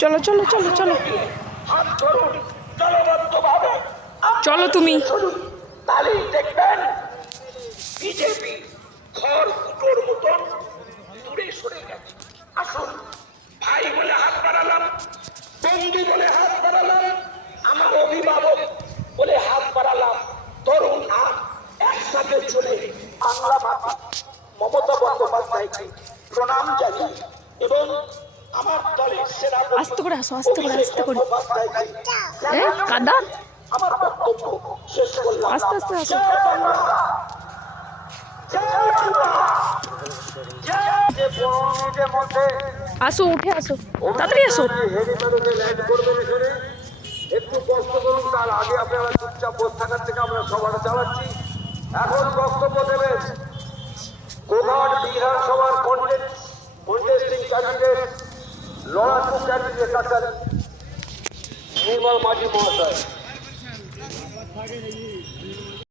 চলো চলো চলো চলো চলো তুমি। তাহলেই দেখবেন বিজেপি ঘর কুটোর মতন দূরে সরে গেছে। আসুন ভাই বলে হাত বাড়ালাম, বন্ধু বলে হাত বাড়ালাম, আমার অভিভাবক বলে হাত বাড়ালাম, ধরুন একসাথে চলে বাংলা ভাষা মমতা বন্দ্যোপাধ্যায়কে প্রণাম জানাই এবং আমার দলের সেনাপতি আস্তে করে আসো, আস্তে করে, আস্তে করে। কাদা, আমার বক্তব্য শেষ করলাম। আস্তে আস্তে আসো। আসো, উঠে আসো, তাড়াতাড়ি আসো। একটু কষ্ট করুন, তার আগে আপনারা চুপচাপ বসে থাকার থেকে আমরা সভাটা চালাচ্ছি। এখন বক্তব্য দেবেন গোঘাট বিধানসভার কন্টেস্টিং ক্যান্ডিডেট, লড়াকু ক্যান্ডিডেট আছেন নির্মল মাঝি মহাশয়।